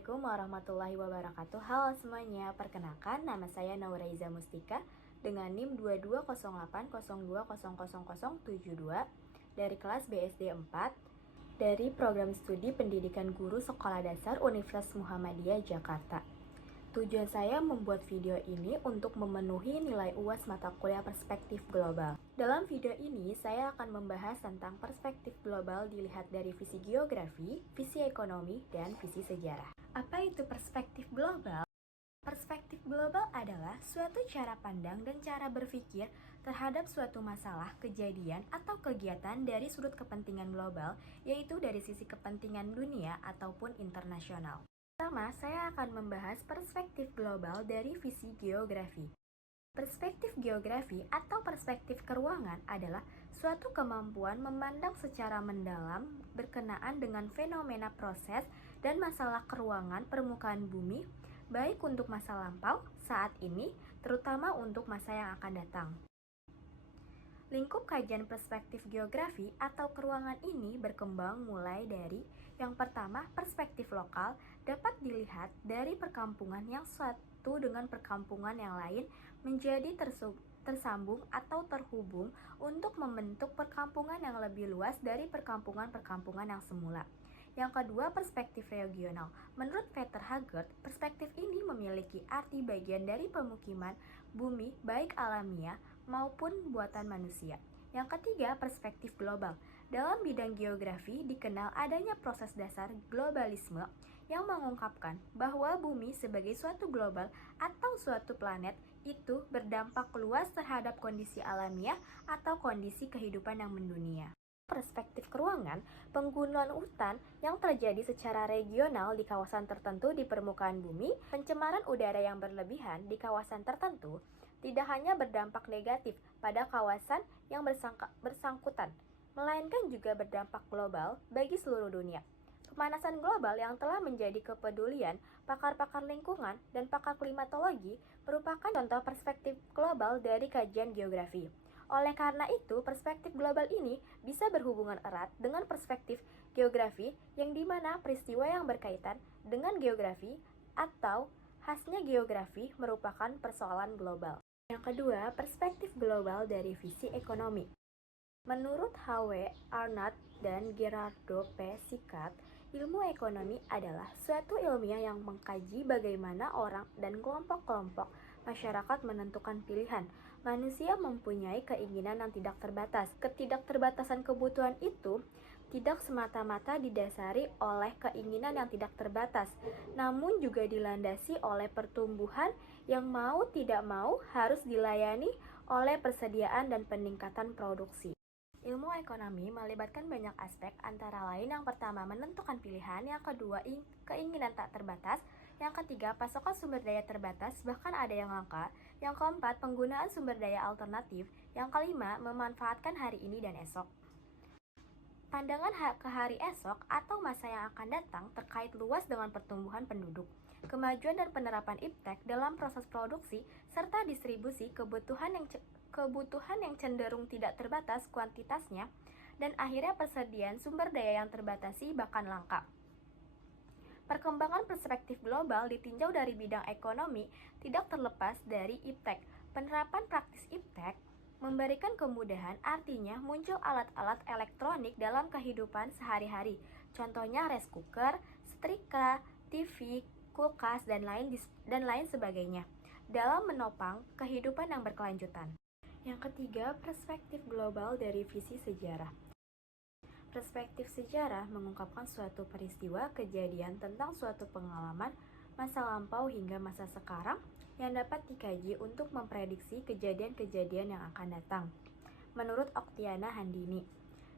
Assalamualaikum warahmatullahi wabarakatuh. Halo semuanya, perkenalkan nama saya Nauraiza Mustika dengan NIM 220802000072 dari kelas BSD 4 dari program studi pendidikan guru sekolah dasar Universitas Muhammadiyah Jakarta. Tujuan saya membuat video ini untuk memenuhi nilai UAS mata kuliah perspektif global. Dalam video ini, saya akan membahas tentang perspektif global dilihat dari visi geografi, visi ekonomi, dan visi sejarah. Apa itu perspektif global? Perspektif global adalah suatu cara pandang dan cara berpikir terhadap suatu masalah, kejadian, atau kegiatan dari sudut kepentingan global, yaitu dari sisi kepentingan dunia ataupun internasional. Pertama, saya akan membahas perspektif global dari visi geografi. Perspektif geografi atau perspektif keruangan adalah suatu kemampuan memandang secara mendalam berkenaan dengan fenomena proses dan masalah keruangan permukaan bumi, baik untuk masa lampau, saat ini, terutama untuk masa yang akan datang. Lingkup kajian perspektif geografi atau keruangan ini berkembang mulai dari yang pertama, perspektif lokal dapat dilihat dari perkampungan yang satu dengan perkampungan yang lain menjadi tersambung atau terhubung untuk membentuk perkampungan yang lebih luas dari perkampungan-perkampungan yang semula. Yang kedua, perspektif regional. Menurut Peter Haggard, perspektif ini memiliki arti bagian dari pemukiman bumi baik alamiah maupun buatan manusia. Yang ketiga, perspektif global. Dalam bidang geografi dikenal adanya proses dasar globalisme yang mengungkapkan bahwa bumi sebagai suatu global atau suatu planet itu berdampak luas terhadap kondisi alamiah atau kondisi kehidupan yang mendunia. Perspektif keruangan, penggunaan hutan yang terjadi secara regional di kawasan tertentu di permukaan bumi, pencemaran udara yang berlebihan di kawasan tertentu, tidak hanya berdampak negatif pada kawasan yang bersangkutan, melainkan juga berdampak global bagi seluruh dunia. Pemanasan global yang telah menjadi kepedulian pakar-pakar lingkungan dan pakar klimatologi merupakan contoh perspektif global dari kajian geografi. Oleh karena itu, perspektif global ini bisa berhubungan erat dengan perspektif geografi yang dimana peristiwa yang berkaitan dengan geografi atau khasnya geografi merupakan persoalan global. Yang kedua, perspektif global dari visi ekonomi. Menurut H.W. Arnott dan Gerardo P. Sikat, ilmu ekonomi adalah suatu ilmiah yang mengkaji bagaimana orang dan kelompok-kelompok masyarakat menentukan pilihan. Manusia mempunyai keinginan yang tidak terbatas. Ketidakterbatasan kebutuhan itu tidak semata-mata didasari oleh keinginan yang tidak terbatas, namun juga dilandasi oleh pertumbuhan yang mau tidak mau harus dilayani oleh persediaan dan peningkatan produksi. Ilmu ekonomi melibatkan banyak aspek, antara lain yang pertama menentukan pilihan, yang kedua keinginan tak terbatas, yang ketiga pasokan sumber daya terbatas bahkan ada yang langka, yang keempat penggunaan sumber daya alternatif, yang kelima memanfaatkan hari ini dan esok. Pandangan ke hari esok atau masa yang akan datang terkait luas dengan pertumbuhan penduduk, kemajuan dan penerapan iptek dalam proses produksi, serta distribusi kebutuhan yang cenderung tidak terbatas kuantitasnya, dan akhirnya persediaan sumber daya yang terbatasi bahkan langka. Perkembangan perspektif global ditinjau dari bidang ekonomi tidak terlepas dari iptek. Penerapan praktis iptek memberikan kemudahan, artinya muncul alat-alat elektronik dalam kehidupan sehari-hari. Contohnya rice cooker, setrika, TV, kulkas, dan lain sebagainya dalam menopang kehidupan yang berkelanjutan. Yang ketiga, perspektif global dari visi sejarah. Perspektif sejarah mengungkapkan suatu peristiwa kejadian tentang suatu pengalaman masa lampau hingga masa sekarang yang dapat dikaji untuk memprediksi kejadian-kejadian yang akan datang. Menurut Oktiana Handini,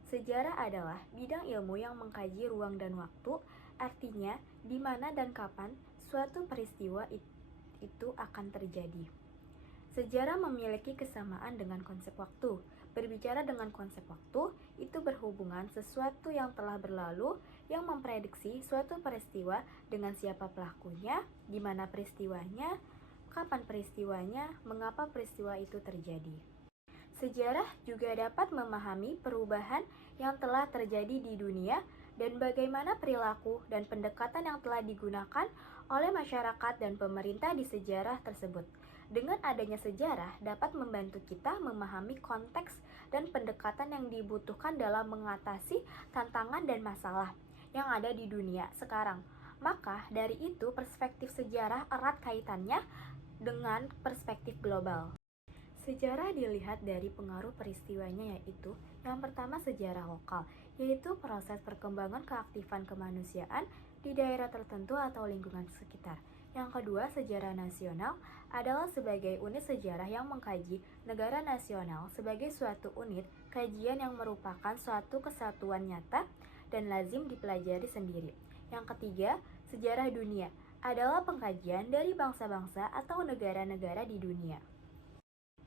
sejarah adalah bidang ilmu yang mengkaji ruang dan waktu, artinya di mana dan kapan suatu peristiwa itu akan terjadi. Sejarah memiliki kesamaan dengan konsep waktu. Berbicara dengan konsep waktu, itu berhubungan sesuatu yang telah berlalu yang memprediksi suatu peristiwa dengan siapa pelakunya, di mana peristiwanya, kapan peristiwanya, mengapa peristiwa itu terjadi. Sejarah juga dapat memahami perubahan yang telah terjadi di dunia dan bagaimana perilaku dan pendekatan yang telah digunakan oleh masyarakat dan pemerintah di sejarah tersebut. Dengan adanya sejarah dapat membantu kita memahami konteks dan pendekatan yang dibutuhkan dalam mengatasi tantangan dan masalah yang ada di dunia sekarang. Maka dari itu perspektif sejarah erat kaitannya dengan perspektif global. Sejarah dilihat dari pengaruh peristiwanya, yaitu yang pertama sejarah lokal, yaitu proses perkembangan keaktifan kemanusiaan di daerah tertentu atau lingkungan sekitar. Yang kedua, sejarah nasional adalah sebagai unit sejarah yang mengkaji negara nasional sebagai suatu unit kajian yang merupakan suatu kesatuan nyata dan lazim dipelajari sendiri. Yang ketiga, sejarah dunia adalah pengkajian dari bangsa-bangsa atau negara-negara di dunia.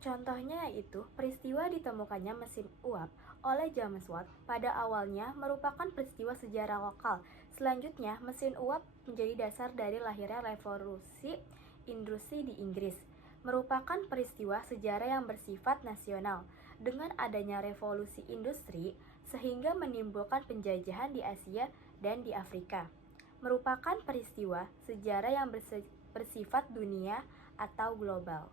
Contohnya yaitu peristiwa ditemukannya mesin uap oleh James Watt pada awalnya merupakan peristiwa sejarah lokal. Selanjutnya, mesin uap menjadi dasar dari lahirnya revolusi industri di Inggris, merupakan peristiwa sejarah yang bersifat nasional. Dengan adanya revolusi industri, sehingga menimbulkan penjajahan di Asia dan di Afrika, merupakan peristiwa sejarah yang bersifat dunia atau global.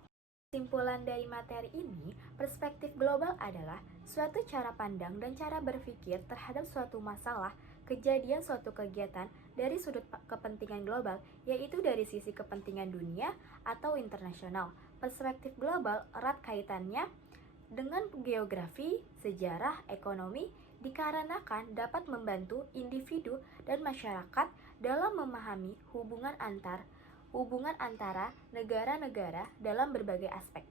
Kesimpulan dari materi ini, perspektif global adalah suatu cara pandang dan cara berpikir terhadap suatu masalah, kejadian suatu kegiatan dari sudut kepentingan global, yaitu dari sisi kepentingan dunia atau internasional. Perspektif global erat kaitannya dengan geografi, sejarah, ekonomi, dikarenakan dapat membantu individu dan masyarakat dalam memahami hubungan antara negara-negara dalam berbagai aspek.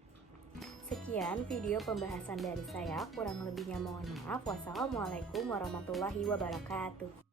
Sekian video pembahasan dari saya, kurang lebihnya mohon maaf. Wassalamualaikum warahmatullahi wabarakatuh.